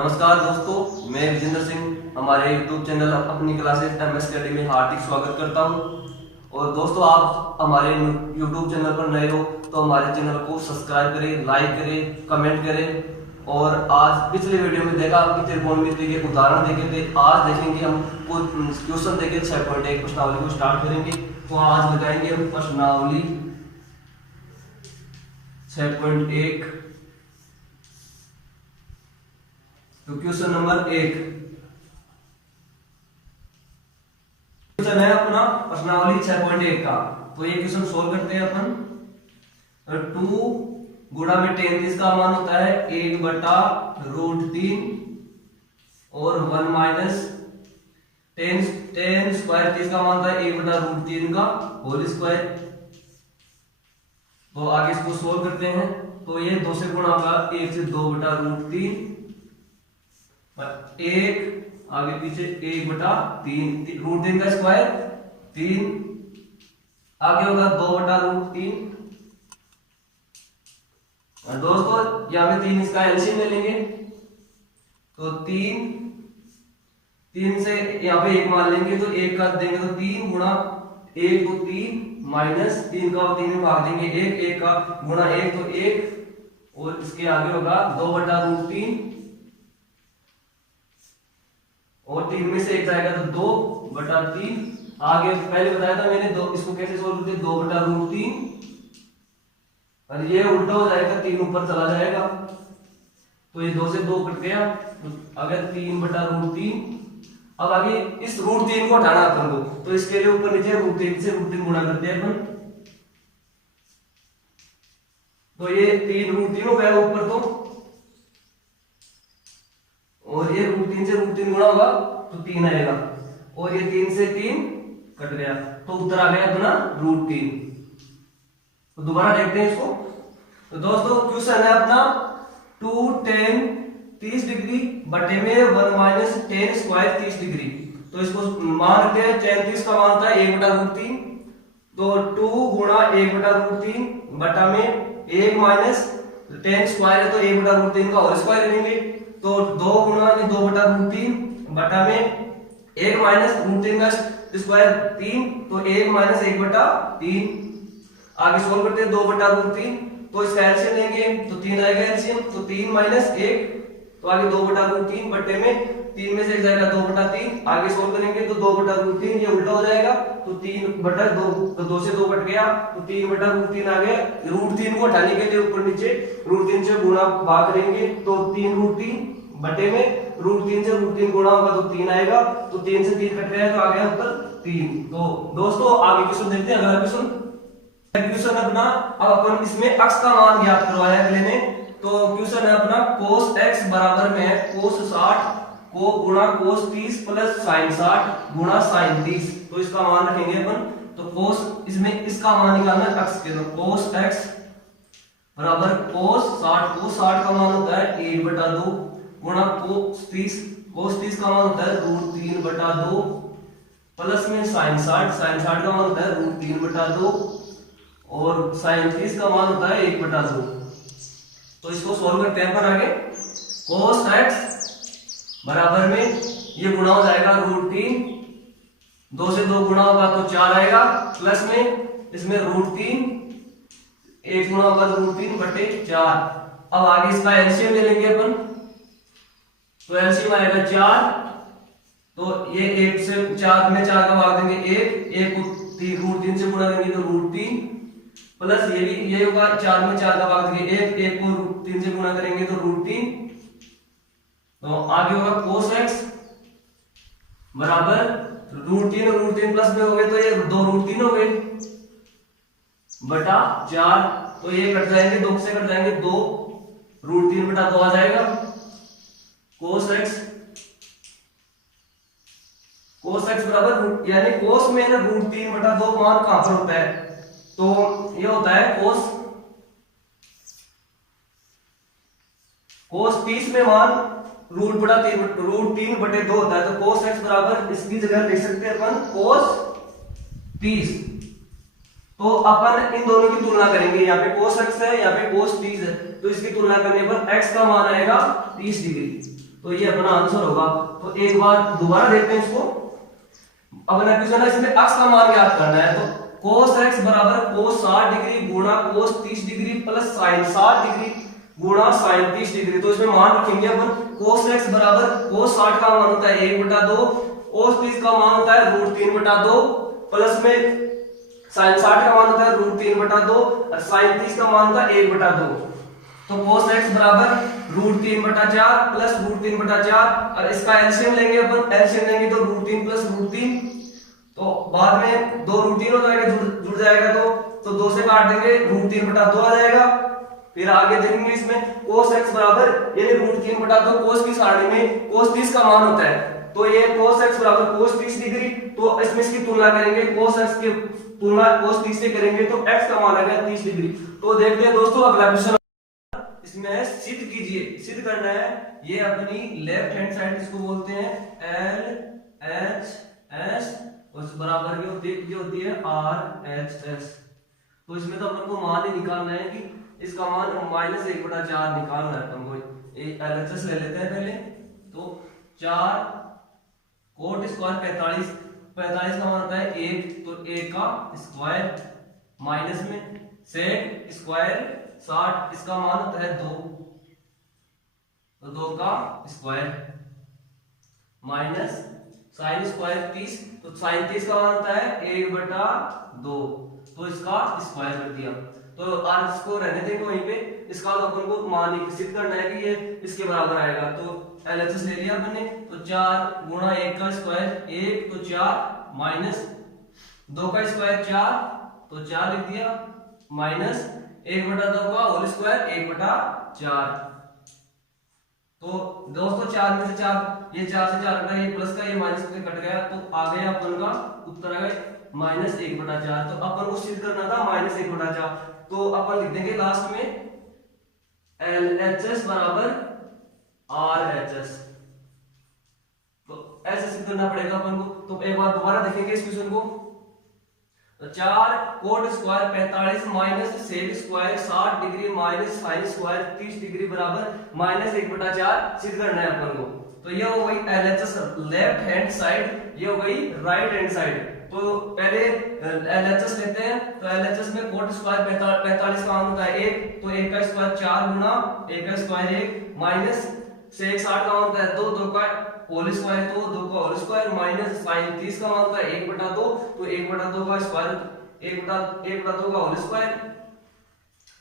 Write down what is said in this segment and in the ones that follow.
नमस्कार दोस्तों, मैं विजेंद्र सिंह हमारे YouTube चैनल अपनी क्लासेस MS अकेडमी में हार्दिक स्वागत करता हूं। और दोस्तों, आप हमारे YouTube चैनल पर नए हो तो हमारे चैनल को सब्सक्राइब करें, लाइक करें, कमेंट करें। और आज पिछले वीडियो में देखा कि त्रिकोणमिति के उदाहरण देखे थे। आज देखेंगे हम कुछ क्वेश्चन देखे 6.1 प्रश्नावली को स्टार्ट करेंगे। तो आज लगाएंगे हम प्रश्नावली 6.1। तो क्वेश्चन नंबर 1 क्वेश्चन है अपना प्रश्नावली 6.1 का। तो ये क्वेश्चन सोल्व करते हैं अपन। 2 गुणा में tan 30 का मान होता है 1/√3 और 1 माइनस tan स्क्वायर 30 का मान होता है 1/√3 का होल स्क्वायर। तो आगे इसको सोल्व करते हैं। तो ये 2 से गुणा होगा, 1 से 2/√3 1 आगे पीछे 1/3 √3 का स्क्वायर 3 आगे होगा 2/√3। और दोस्तों यहाँ पे 3 इसका एलसीएम ले लेंगे। तो 3 से यहाँ पे 1 मान लेंगे तो 1 का देंगे तो 3 गुणा 1 तो 3 माइनस 3 का 3 में भाग देंगे 1 का गुणा 1 तो 1 और इसके आगे होगा 2/√3 और 3 में से 1 जाएगा तो 2/3। आगे पहले बताया था मैंने इसको कैसे सोल्व करते 2/√3 और ये उल्टा हो जाएगा, 3 ऊपर चला जाएगा। तो ये 2 से 2 कट गया। अगर 3/√3 अब आगे इस √3 को हटाना अपन को, तो इसके लिए ऊपर नीचे √3 से √3 गुणा करते हैं अपन। तो ये 3 √3 हो गया ऊपर तो, और ये √3 से √3 गुणा होगा तो 3 आएगा और ये 3 से 3 कट गया तो उत्तर आ गया अपना √3। तो दोबारा देखते हैं इसको। तो दोस्तों क्वेश्चन है अपना 2 tan 30 डिग्री बटे में 1 माइनस tan स्क्वायर 30 डिग्री। तो इसको मान रखते हैं tan 30 का मान होता है 1/√3। तो 2 गुणा 1/√3 बटा में 1 माइनस tan स्क्वायर है तो 1/√3 का होल स्क्वायर लेंगे। तो 2 गुणा 2/√3 बटा में 1 माइनस √3 का स्क्वायर 3 तो 1 माइनस 1/3। आगे सोल्व करते हैं 2/√3 तो इसका एलसीएम लेंगे तो 3 आएगा एलसीएम। तो 3 माइनस 1 तो आगे 2/√3 बटे में 3 में से 1 जाएगा 2/3। आगे सोल्व करेंगे तो 2/√3 ये उल्टा हो जाएगा तो 3/2 तो 2 से 2 कट गया तो 3/√3 आ गया। √3 को हटाने के लिए ऊपर नीचे √3 से गुणा भाग करेंगे तो 3√3 बटे में √3 से √3 गुणा होगा तो 3 आएगा। तो 3 से 3 कट गया तो आ गया ऊपर 3। तो दोस्तों आगे क्वेश्चन देखते हैं। अगला क्वेश्चन अपना, अब अपन इसमें x का मान ज्ञात करवाया है अगले ने। तो क्वेश्चन है अपना cos x बराबर में है cos 60 को गुणा cos 30 प्लस sin 60 गुणा sin 30। तो इसका मान रखेंगे अपन। तो cos इसमें इसका मान निकालना है x के। तो cos x बराबर cos 60 का मान होता है 1/2 गुणा cos 30 का मान होता है √3/2 प्लस में sin 60 का मान होता है √3/2 और sin 30 का मान होता है 1/2। तो इसको सोल्व करते हैं पर आगे। cos x बराबर में ये गुणा हो जाएगा √3, 2 से 2 गुणा होगा तो 4 आएगा प्लस में इसमें √3 1 गुणा होगा तो √3/4। अब आगे इसका एलसीएम ले लेंगे अपन। तो एलसीएम आएगा 4 तो ये 1 से 4 में 4 का भाग देंगे 1 को √3 से गुणा करेंगे तो √3 प्लस ये भी ये होगा 4 में 4 का भाग देंगे 1 को √3 से गुणा करेंगे तो √3। तो आगे होगा cos x बराबर √3 और √3 प्लस में हो गए तो ये 2 √3 हो गए बटा 4। तो ये कट जाएंगे 2 से कट जाएंगे 2 √3/2 आ जाएगा। cos x बराबर यानी cos में ना √3/2 मान कहां पर होता है तो ये होता है cos 30 में मान √3/2 होता है। तो cos x बराबर इसकी जगह लिख सकते हैं अपन cos 30। तो अपन इन दोनों की तुलना करेंगे। यहाँ पे cos x है, यहाँ पे cos 30 है। तो इसकी तुलना करने पर x का मान आएगा 30 डिग्री। तो ये अपना आंसर होगा। तो एक बार दोबारा देखते हैं इसको। अब ना क्वेश्चन है इसमें x का मान ज्ञात करना है, तो cos x बराबर cos 60 डिग्री गुणा cos 30 degree plus sin 60 degree गुणा sin 30 डिग्री। तो इसमें मान रखेंगे अपन cos x बराबर cos 60 का मान होता है 1/2, cos 30 का मान होता है √3/2 प्लस में sin 60 का मान होता है √3/2 और sin 30 का मान होता है 1/2। तो cos x बराबर √3/4 प्लस √3/4 और इसका एलसीएम लेंगे अपन, एलसीएम लेंगे तो √3 प्लस √3, तो बाद में 2 √3 हो जाएगा, जुड़ जाएगा, तो 2 से काट देंगे √3/2 आ जाएगा। फिर आगे देखेंगे इसमें cos x बराबर यानी √3/2 cos की सारणी में cos 30 का मान होता है, तो ये cos x बराबर cos 30 डिग्री, तो इसमें इसकी तुलना करेंगे, cos x की तुलना cos 30 से करेंगे तो x का मान आ गया 30 डिग्री। तो देखते हैं दोस्तों अगला क्वेश्चन, इसमें सिद्ध कीजिए, सिद्ध करना है। ये अपनी लेफ्ट हैंड साइड इसको बोलते हैं LHS और बराबर की होती है RHS। तो इसमें तो अपन को मान ही निकालना है कि इसका मान -1/4 निकालना है अपन को। LHS ले लेते हैं पहले, तो 4 कोट स्क्वायर 45 का मान होता है 1, तो 1 का स्क्वायर माइनस में सेक स्क्वायर 60, इसका मान होता है 2, तो 2 का स्क्वायर माइनस साइन स्क्वायर 30, तो साइन 30 का मान होता है 1/2, तो इसका स्क्वायर कर दिया। तो आर इसको रहने देंगे वहीं पे, इसका तो अपन को मान सिद्ध करना है कि ये इसके बराबर आएगा। तो एलएचएस ले लिया अपने, तो 4 गुणा 1 का स्क्वायर 1, तो 4 माइनस 2 का स्क्वायर 4, तो 4 लिख दिया माइनस 1/2 का होल स्क्वायर 1/4। तो दोस्तों 4 में से 4, ये 4 से 4 कटा, ये प्लस का ये माइनस का कट गया, तो आ गया अपन का उत्तर आ गया -1/4। तो अपन को सिद्ध करना था -1/4, तो अपन लिख देंगे लास्ट में LHS बराबर RHS। तो ऐसे सिद्ध करना पड़ेगा अपन को। तो एक बार दोबारा देखेंगे इस क्वेश्चन को, तो 4 cot square 45 minus sec square 60 degree minus sine square 30 degree बराबर -1/4 सिद्ध करना है अपन को। तो ये हो गई LHS लेफ्ट हैंड साइड, ये हो गई राइट हैंड साइड। तो पहले LHS लेते हैं, तो LHS में कोट स्क्वायर 45 का मान होता है 1, तो 1 का स्क्वायर 4 गुना 1 का स्क्वायर 1 माइनस सेक 60 का मान होता है 2, 2 का होल स्क्वायर, तो 2 का होल स्क्वायर माइनस साइन 30 का मान होता है 1/2, तो 1/2 का स्क्वायर 1/2 का होल स्क्वायर,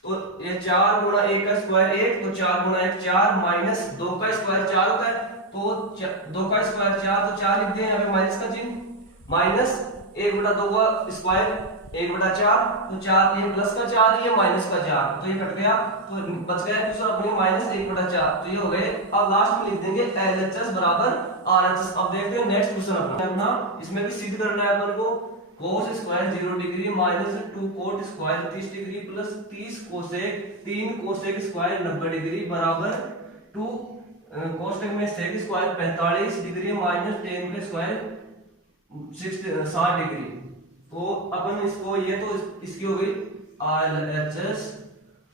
तो ये 4 गुणा 1 का स्क्वायर 1, तो 4 गुणा 1 4 माइनस 2 का स्क्वायर 4 होता है, तो 2 का स्क्वायर 4, तो 4 लिख दिए यहाँ पे माइनस का चिन्ह, माइनस 1/2 का स्क्वायर 1/4, तो 4 ये प्लस का 4 ये माइनस का 4, तो ये कट गया, तो बच गया कुछ अपने -1/4। तो ये हो गए। अब लास्ट में लिख देंगे LHS बराबर RHS। अब देखते हैं नेक्स्ट क्वेश्चन अपना, इसमें भी सिद्ध करना है अपन को। cos square 0 degree minus 2 cot square 30 degree plus 30 cosec 3 cosec square 90 degree बराबर 2 कोसेक में सेक स्क्वायर 45 डिग्री माइनस 10 का स्क्वायर 60 डिग्री। तो अपन इसको, ये तो इसकी हो गई LHS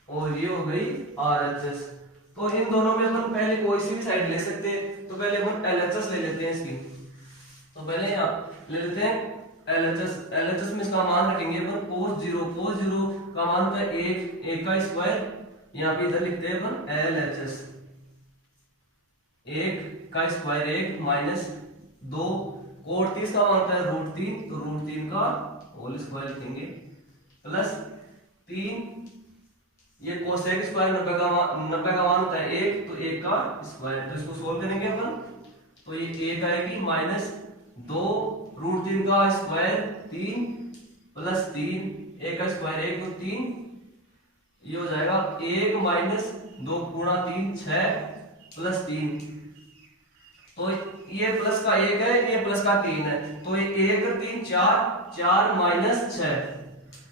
और ये हो गई RHS। तो इन दोनों में अपन पहले कोई सी भी साइड ले सकते हैं, तो पहले अपन LHS ले लेते हैं इसकी। तो पहले यहाँ ले लेते हैं LHS में इसका मान रखेंगे अपन cos 0 का मान होता है 1 का स्क्वायर, यहाँ पे इधर लिखते हैं अपन LHS 1 का स्क्वायर 1 माइनस 2 कोट 30 का मान होता है √3, तो √3 का होल स्क्वायर लिखेंगे प्लस 3 ये कोसेक स्क्वायर 90 का मान होता है 1, तो 1 का स्क्वायर, तो इसको सोल्व करेंगे अपन, तो ये 1 आएगी माइनस 2 √3 का स्क्वायर 3 प्लस 3 1 का स्क्वायर 1, तो 3 ये हो जाएगा 1 माइनस 2 गुणा 3 6 प्लस 3, तो ये प्लस का 1 है, ये प्लस का 3 है, तो ये 1 3 4 माइनस 6,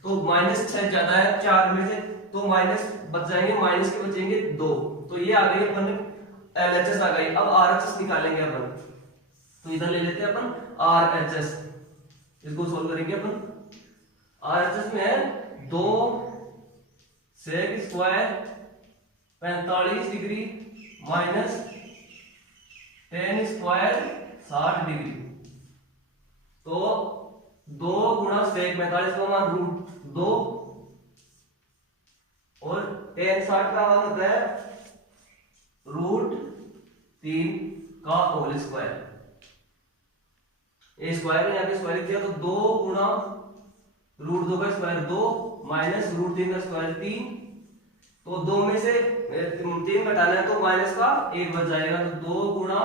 तो -6 ज्यादा है 4 में से, तो माइनस बच जाएंगे, माइनस के बचेंगे 2, तो ये आ गई अपन LHS आ गई। अब RHS निकालेंगे अपन, तो इधर ले लेते हैं अपन RHS, इसको सोल्व करेंगे अपन। RHS में है 2 sec square 45 degree minus tan square 60 degree. तो 2 गुणा सेक 45 का मान √2 और टेन 60 का मान होता है √3 का होल स्क्वायर। ए स्क्वायर यहाँ पे स्क्वायर किया तो 2 गुणा √2 का स्क्वायर 2 माइनस √3 का स्क्वायर 3। तो 2 में से 3 घटाना है तो माइनस का 1 बच जाएगा। तो 2 गुणा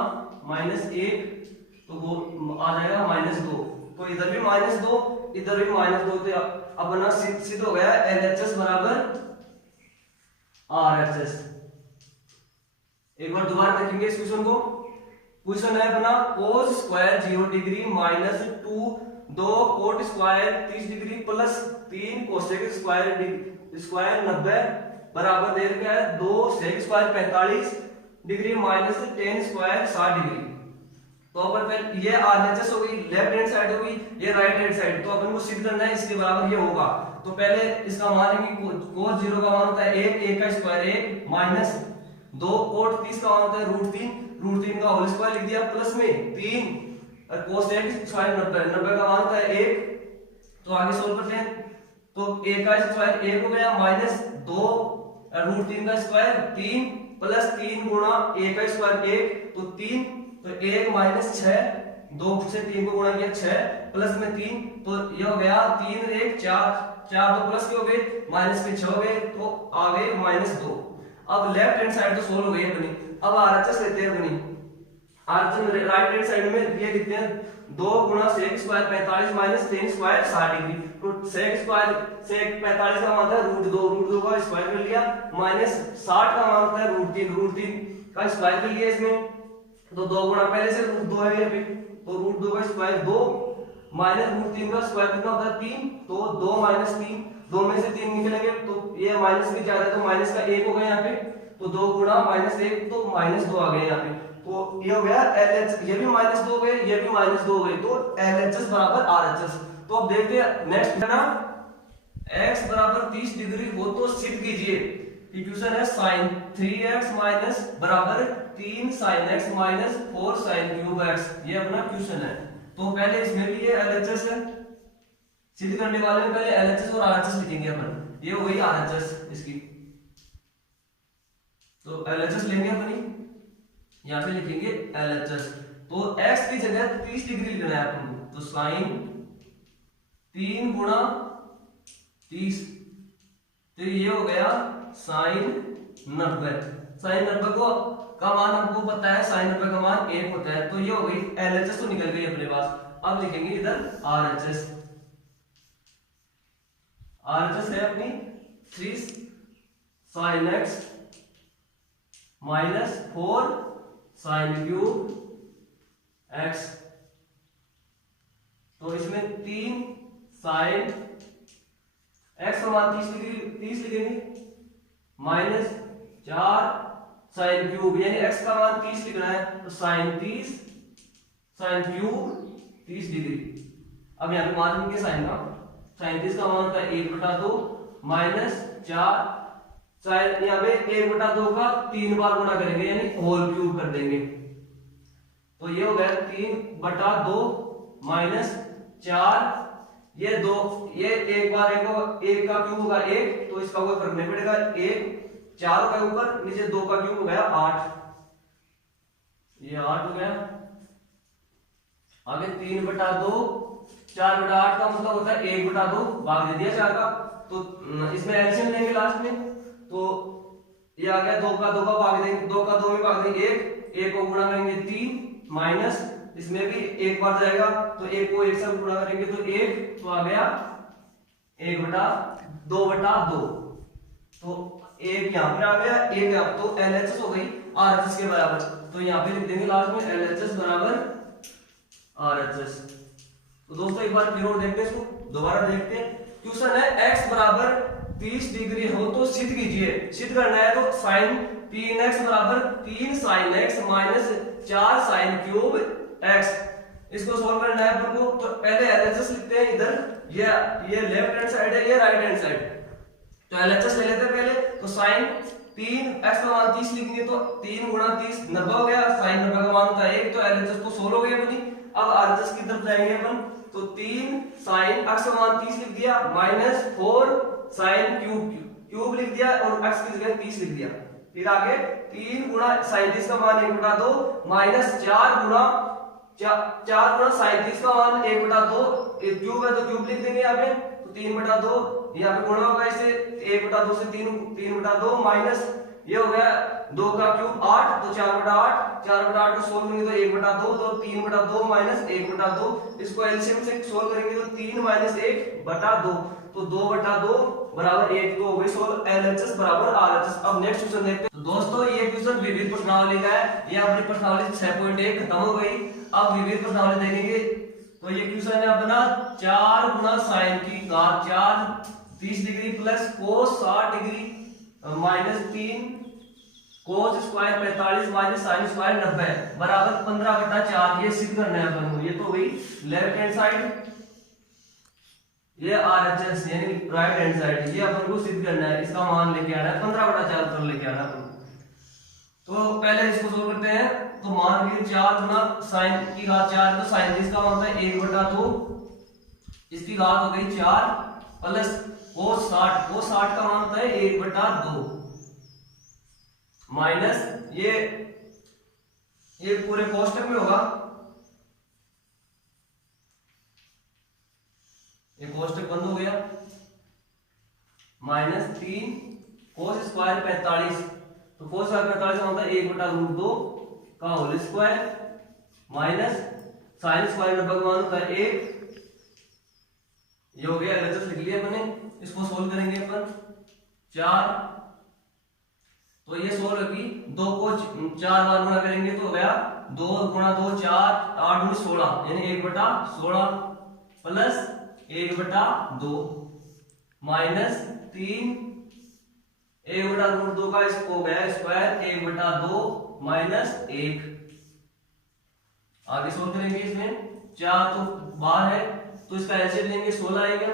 -1 तो वो आ जाएगा -2। तो इधर भी -2 इधर भी -2। तो अब ना सिद्ध हो गया LHS बराबर RHS। एक बार दोबारा देखेंगे इस क्वेश्चन को। क्वेश्चन है अपना cos square 0 degree minus 2 cot square 30 degree plus 3 cosec square 90 बराबर दे रखा है 2 sec square 45 degree minus 10 square 60 degree. तो अपन ये RHS हो गई, लेफ्ट हैंड साइड हो गई, ये राइट हैंड साइड। तो अपन को सिद्ध करना है इसके बराबर ये होगा। तो पहले इसका मान है कि cos 0 का मान होता है 1 का स्क्वायर 1 माइनस 2 कोट 30 का मान होता है √3 का होल स्क्वायर लिख दिया प्लस में 3 और कोसेक स्क्वायर 90 का मान होता है 1। तो आगे सोल्व करते हैं। तो 1 का स्क्वायर 1 हो गया माइनस 2 और √3 का स्क्वायर 3 प्लस 3 गुणा 1 का स्क्वायर 1 तो 3 तो 1 माइनस 6 2 से 3 को गुणा किया 6 प्लस में 3 तो ये हो गया 3 1 4 तो प्लस के हो गए माइनस के 6 हो गए तो आ गए -2। अब लेफ्ट हैंड साइड तो सोल्व हो गई अपनी। अब RHS लेते हैं अपनी। RHS राइट हैंड साइड में ये लिखते हैं 2 गुणा sec square 45 minus 10 square 60 degree. तो सेक 45 का मान होता है √2 का स्क्वायर कर लिया माइनस 60 का मान होता है √3 का स्क्वायर कर लिया इसमें। तो 2 गुणा पहले से √2 है यहाँ पे तो √2 का स्क्वायर 2 माइनस √3 का स्क्वायर कितना होता है 3 तो 2 माइनस 3 2 में से 3 निकलेंगे तो ये माइनस में क्या आ रहा है तो माइनस का 1 हो गया यहाँ पे। तो 2 गुणा -1 तो -2 आ गए यहाँ पे। तो ये हो गया LHS, ये भी -2 हो गए ये भी -2 हो गए। तो LHS बराबर RHS। तो अब देखते हैं नेक्स्ट है ना x बराबर 30 डिग्री हो तो सिद्ध कीजिए। क्वेश्चन है sin 3x माइनस बराबर 3 sin x minus 4 sin cube x। ये अपना क्वेश्चन है। तो पहले इसमें भी ये LHS है, सिद्ध करने वाले में पहले LHS और RHS लिखेंगे अपन। ये हो गई RHS इसकी। तो LHS लेंगे अपनी, यहां पे लिखेंगे LHS। तो x की जगह 30 डिग्री लिखना है अपन को। तो sin 3 गुणा 30 तो ये हो गया sin 90। sin 90 को का मान हमको पता है, sin 90 का मान 1 होता है। तो ये हो गई LHS तो निकल गई अपने पास। अब लिखेंगे इधर RHS। RHS है अपनी 3 sin x minus 4 sin cube x। तो इसमें 3 sin x का मान 30 लिखेंगे माइनस 4 sin क्यूब यानी x का मान 30 लिखना है तो sin 30 sin क्यूब 30 डिग्री। अब यहाँ पे मान लेंगे sin का। sin 30 का मान होता है 1/2 माइनस 4 sin यहाँ पे 1/2 का 3 बार गुणा करेंगे यानी होल क्यूब कर देंगे। तो ये हो गया 3/2 माइनस 4 ये 2 ये एक बार एक का क्यूब होगा 1 तो इसका कोई फर्क नहीं पड़ेगा। 1 4 का ऊपर नीचे 2 का क्यूब हो गया 8 ये 8 हो गया। आगे 3/2 4/8 का मतलब होता है 1/2 भाग दे दिया 4 का। तो इसमें एलसीएम लेंगे लास्ट में तो ये आ गया 2 का 2 का भाग देंगे 2 का 2 में भाग देंगे 1 को गुणा करेंगे 3 माइनस इसमें भी 1 बार जाएगा तो 1 को 1 से गुणा करेंगे तो 1 तो आ गया 1/2/2 तो 1 यहाँ पे आ गया 1 यहाँ तो LHS हो गई RHS के बराबर। तो यहाँ पे लिख देंगे लास्ट में LHS बराबर RHS। तो दोस्तों एक बार फिर और देखते हैं इसको दोबारा देखते हैं। क्वेश्चन है x बराबर 30 डिग्री हो तो सिद्ध कीजिए। सिद्ध करना है तो sin 3x बराबर 3 sin x minus 4 sin cube x। इसको सॉल्व करना है अपन को। तो पहले LHS लिखते हैं इधर ये लेफ्ट हैंड साइड है ये राइट हैंड साइड। तो LHS ले लेते हैं पहले। तो sin 3 x का मान 30 लिखेंगे तो 3 गुणा 30 90 हो गया, sin 90 का मान होता है 1, तो LHS तो 16 हो गया अपनी। अब RHS की तरफ जाएंगे अपन, तो 3 sin x का मान 30 लिख दिया माइनस 4 sin क्यूब लिख दिया और x की जगह 30 लिख दिया। फिर आगे 3 गुणा 37 का मान 1/2 माइनस 4 गुणा 37 का मान 1/2, क्यूब है तो क्यूब लिख देंगे यहाँ पे, तो 3/2 यहाँ पे गुणा होगा इसे 1/2 से 3/2 माइनस ये हो गया 2 का क्यूब 8, तो 4/8, 4/8 को सोल्व करेंगे तो 1/2, तो 3/2 माइनस 1/2, इसको एलसीएम से सोल्व करेंगे तो 3 माइनस 1/2, तो 2/2 बराबर 1, तो हो गई सोल्व एलएचएस बराबर आरएचएस। अब नेक्स्ट क्वेश्चन देखते हैं। तो दोस्तों ये क्वेश्चन विविध प्रश्नावली का है, ये अपनी प्रश्नावली 6.1 खत्म हो गई। अब विविध प्रश्नावली देखेंगे, तो ये क्वेश्चन है अपना 4 गुना साइन की घात 4 30 degree plus cos 60 degree minus 3 cos square 45 minus sine square 90 बराबर 15/4। ये सिद्ध करना है अपन को। ये तो हुई लेफ्ट हैंड साइड, ये आरएचएस यानी राइट हैंड साइड, ये अपन को सिद्ध करना है। इसका मान लेके आना है 15/4 उत्तर लेके आना है अपन। तो पहले इसको सोल्व करते हैं। तो मान लीजिए 4 गुना साइन की घात 4, तो साइन इसका मान होता है 1/2, इसकी घात हो गई 4 प्लस कोस 60 का मान होता है 1/2 माइनस ये पूरे कोष्टक में होगा, ये कोष्टक बंद हो गया, माइनस 3 कोस स्क्वायर 45, तो कोस स्क्वायर 45 का होता है 1/√2 का whole square minus sine square 90 का मान होता है 1। ये हो गया, एलएचएस लिख लिया मैंने। इसको सोल्व करेंगे अपन 4, तो ये सोल्व होगी 2 को 4 बार गुणा करेंगे तो हो गया 2 गुणा 2 4, 8 गुणा 16 यानी 1/16 प्लस 1/2 माइनस 3 1/√2 का इसको हो गया स्क्वायर 1/2 माइनस 1। आगे सोल्व करेंगे इसमें 4 तो बाहर है तो इसका एलसीएम लेंगे 16 आएगा,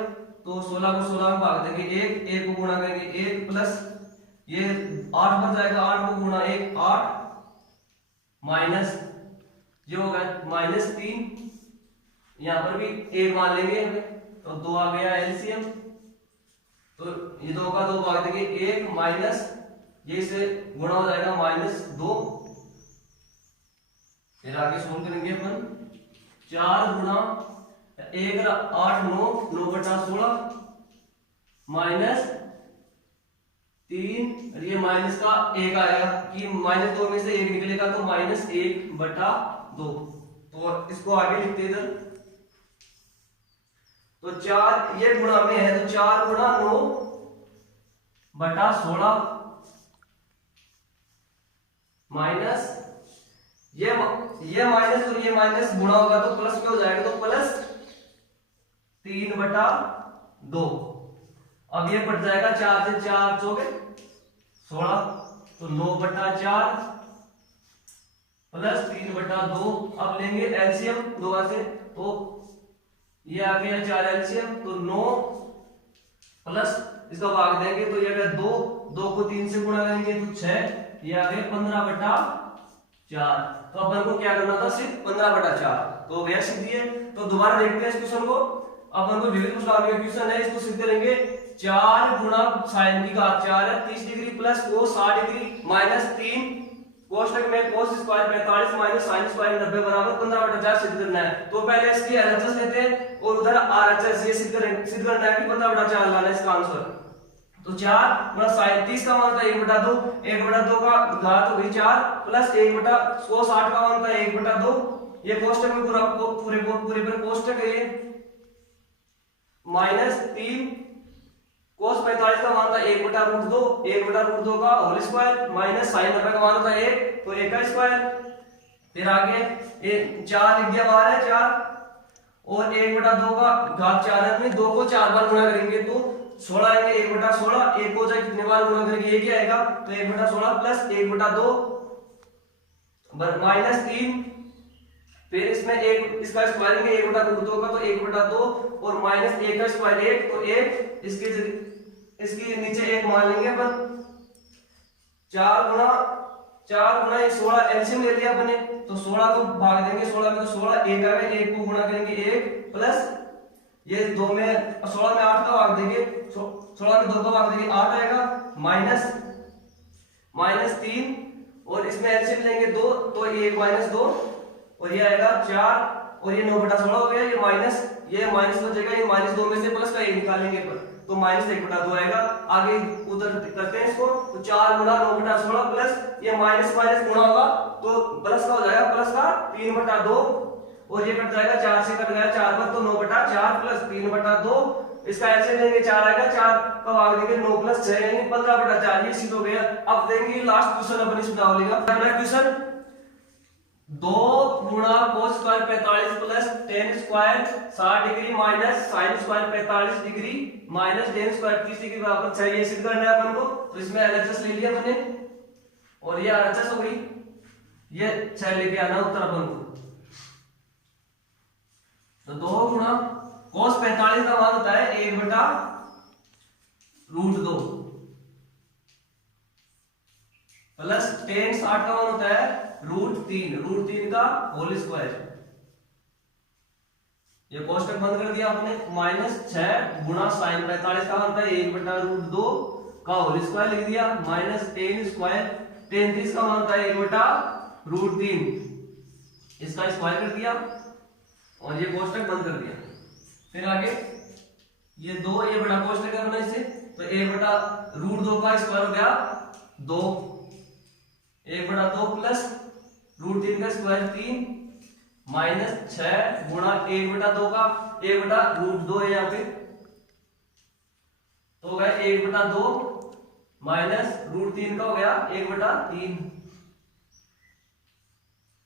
तो 16 को 16 में भाग देंगे 1 को गुणा करेंगे 1 प्लस ये 8 बन जाएगा, 8 को गुणा 1 8 माइनस ये होगा माइनस 3, यहां पर भी 1 मान लेंगे तो 2 आ गया एलसीएम, तो ये 2 का 2 भाग देंगे 1 माइनस ये से गुणा हो जाएगा -2। फिर आगे सोल्व करेंगे अपन 4 गुणा 1 8 9 9/16 माइनस 3 और ये माइनस का 1 आएगा कि -2 में से 1 निकलेगा तो -1/2। तो इसको आगे लिखते हैं इधर, तो 4 ये गुणा में है तो 4 गुणा 9/16 माइनस ये माइनस और ये माइनस गुणा होगा तो प्लस में हो जाएगा तो प्लस 3/2। अब ये बढ़ जाएगा 4 से 4 चौके 16 तो 9/4 प्लस 3/2। अब लेंगे एलसीएम 2 से, तो ये आ गया 4 एलसीएम तो 9 प्लस इसका भाग देंगे तो ये आ गया 2 को 3 से गुणा करेंगे तो 6, ये आ गया 15/4। तो अपन को क्या करना था सिर्फ 15/4, तो वह सिद्ध है। तो दोबारा देखते हैं इस क्वेश्चन को। अपन को विविध प्रश्नावली का क्वेश्चन है, इसको सिद्ध करेंगे 4 गुणा साइन की घात 4 है 30 degree plus cos 60 degree minus 3 कोष्टक में cos square 45 minus sine square 90 बराबर 15/4 सिद्ध करना है। तो पहले इसकी एलएचएस लेते हैं और उधर आरएचएस ये सिद्ध करना है कि 15/4 लाना है इसका आंसर। तो 4 गुणा साइन 30 का मान होता है 1/2, 1/2 का घात हो गई 4 प्लस 1/कोस 60 का मान होता है 1/2। ये कोष्टक में पूरे पर कोष्टक है ये माइनस 3 कोस 45 का मान होता है 1/√2, 1/√2 का होल स्क्वायर माइनस साइन 90 का मान होता है 1, तो 1 का स्क्वायर। फिर आगे ये 4 लिख दिया बाहर है 4 और 1/2 का घात 4 है, 2 को 4 बार गुणा करेंगे तो 16 आएंगे 1/16, 1 को कितने बार गुणा करेंगे 1 ही आएगा, तो 1/16 प्लस 1/2 माइनस 3। फिर इसमें 1 इसका स्क्वायर लेंगे 1/√2 का तो 1/2 और माइनस 1 का स्क्वायर 1, तो 1 इसके नीचे 1 मान लेंगे अपन, 4 गुना ये 16 एलसीएम ले लिया अपने, तो 16 को भाग देंगे 16 में, तो 16 1 आएगा, 1 को गुणा करेंगे 1 प्लस ये 2 में 16 में 8 का भाग देंगे, 16 में 2 का भाग देंगे 8 आएगा, माइनस 3 और इसमें एलसीएम लेंगे 2 तो 1 माइनस 2 और ये आएगा 4 और ये 9/16 हो गया, ये माइनस हो जाएगा, ये -2 में से प्लस का 1 निकालेंगे तो -1/2 आएगा। आगे उधर करते हैं इसको, तो 4 गुना 9/16 प्लस ये माइनस गुणा होगा तो प्लस का हो जाएगा, प्लस का 3/2 और ये कट जाएगा 4 से कट गया 4 पर, तो 9/4 प्लस 3/2 इसका ऐसे लेंगे 4 आएगा, 4 का भाग देंगे 9 + 6 यानी 15/4 ये सीध हो गया। अब देंगे लास्ट क्वेश्चन अपन इसमें डालेगा, पहला क्वेश्चन 2 गुणा cos square 45 plus tan square 60 degree minus sin square 45 degree minus tan square 30 degree बराबर 6 ये सिद्ध करना है अपन को। तो इसमें LHS ले लिया अपने और ये RHS हो गई, ये 6 लेके आना उत्तर अपन को। तो 2 गुणा cos 45 का मान होता है 1/√2 प्लस tan 60 का मान होता है √3 का होल स्क्वायर। ये कोष्टक बंद कर दिया आपने, -6 गुणा sin 45 का होता है 1/√2 का होल स्क्वायर लिख दिया, माइनस tan स्क्वायर tan 30 का मान होता है 1/√3 इसका स्क्वायर कर दिया और ये कोष्टक बंद कर दिया। फिर आगे ये 2 ये बड़ा कोष्टक है अपना इससे, तो 1/√2 का स्क्वायर हो गया 2, 1/2 प्लस √3 का स्क्वायर 3 -6 गुणा 1/2 का 1/√2 है यहाँ पे, तो हो गया 1/2 माइनस √3 का हो गया 1/3।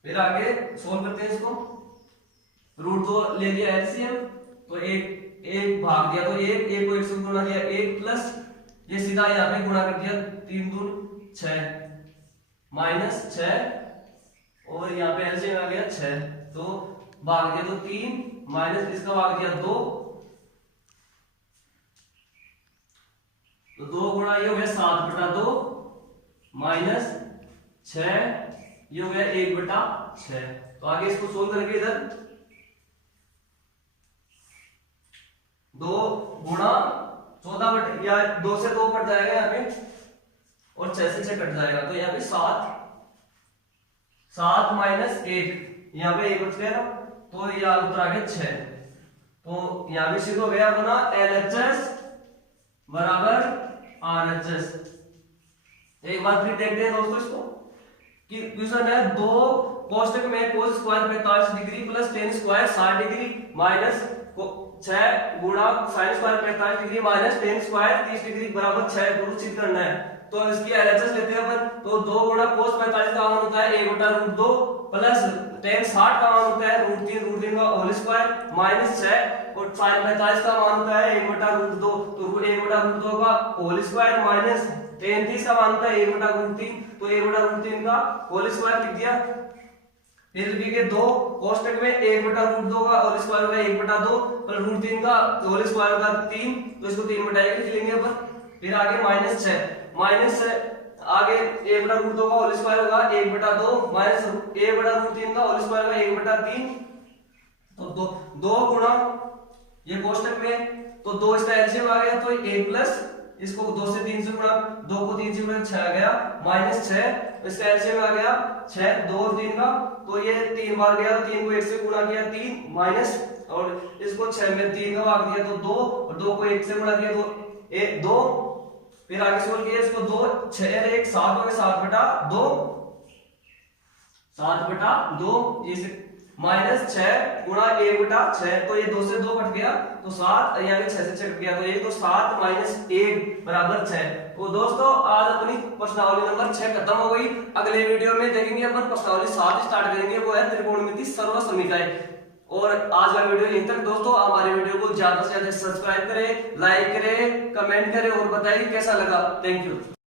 फिर आगे सोल्व करते हैं इसको, √2 ले लिया एलसीएम तो एक भाग दिया, तो 1 को 1 से गुणा किया 1 प्लस ये सीधा यहाँ पे गुणा कर दिया 3 दूर 6 -6 और यहाँ पे एलसीएम आ गया 6, तो भाग दिया तो 3 माइनस इसका भाग दिया 2, तो 2 गुणा ये हो गया 7/2 माइनस 6 ये हो गया 1/6। तो आगे इसको सोल्व करके इधर 2 गुणा 14 या 2 से 2 कट जाएगा यहाँ पे और 6 से 6 कट जाएगा, तो यहाँ पे 7 माइनस 1 यहाँ पे 1 बच गया ना, तो यह उत्तर आ गया 6। तो यहाँ पे सिद्ध हो गया अपना LHS बराबर RHS। एक बार फिर देखते हैं दोस्तों इसको कि क्वेश्चन है 2 कोष्टक में cos square 45 degree plus tan square 60 degree minus 6 गुणा sin square 45 degree minus tan square 30 degree बराबर 6 को सिद्ध करना है। तो इसकी LHS लेते हैं अपन, तो 2 गुणा cos 45 का मान होता है 1/√2 प्लस tan 60 का मान होता है √3 का होल स्क्वायर माइनस 6 और sin 45 का मान होता है 1/√2, तो 1/√2 का होल स्क्वायर माइनस tan 30 का मान होता है 1/√3, तो 1/√3 का होल स्क्वायर लिख दिया। फिर लिखेंगे 2 कोष्टक में 1/√2 का होल स्क्वायर होगा 1/2 पर √3 का होल स्क्वायर होगा 3, तो इसको 3/1 लिख लेंगे अपन। फिर आगे -6 आगे 1/√2 का होल स्क्वायर होगा 1/2 माइनस 1/√3 का होल स्क्वायर होगा 1/3, तो 2 गुणा ये कोष्टक में, तो 2 इसका एलसीएम आ गया तो 1 प्लस इसको 2 से 3 से गुणा 2 को 3 से गुणा 6 आ गया माइनस 6 इसका एलसीएम आ गया 6 2 और 3 का, तो ये 3 बार गया, तो 3 को 1 से गुणा किया 3 माइनस और इसको 6 में 3 का भाग दिया तो 2 और 2 को 1 से गुणा किया तो 1 2। फिर आगे सोल्व किया इसको 2 6 और 1 7 हो गया 7/2 ये माइनस 6 गुणा 1/6, तो ये 2 से 2 कट गया तो 7 यहाँ पे 6 से 6 कट गया तो ये, तो 7 माइनस 1 बराबर 6। तो दोस्तों आज अपनी प्रश्नावली नंबर 6 खत्म हो गई। अगले वीडियो में देखेंगे अपन प्रश्नावली 7 स्टार्ट करेंगे, वो है त्रिकोणमिति सर्वसमीकाएं। और आज का वीडियो यहीं तक दोस्तों। हमारे वीडियो को ज्यादा से ज्यादा सब्सक्राइब करें, लाइक करें, कमेंट करें और बताइए कैसा लगा। Thank you.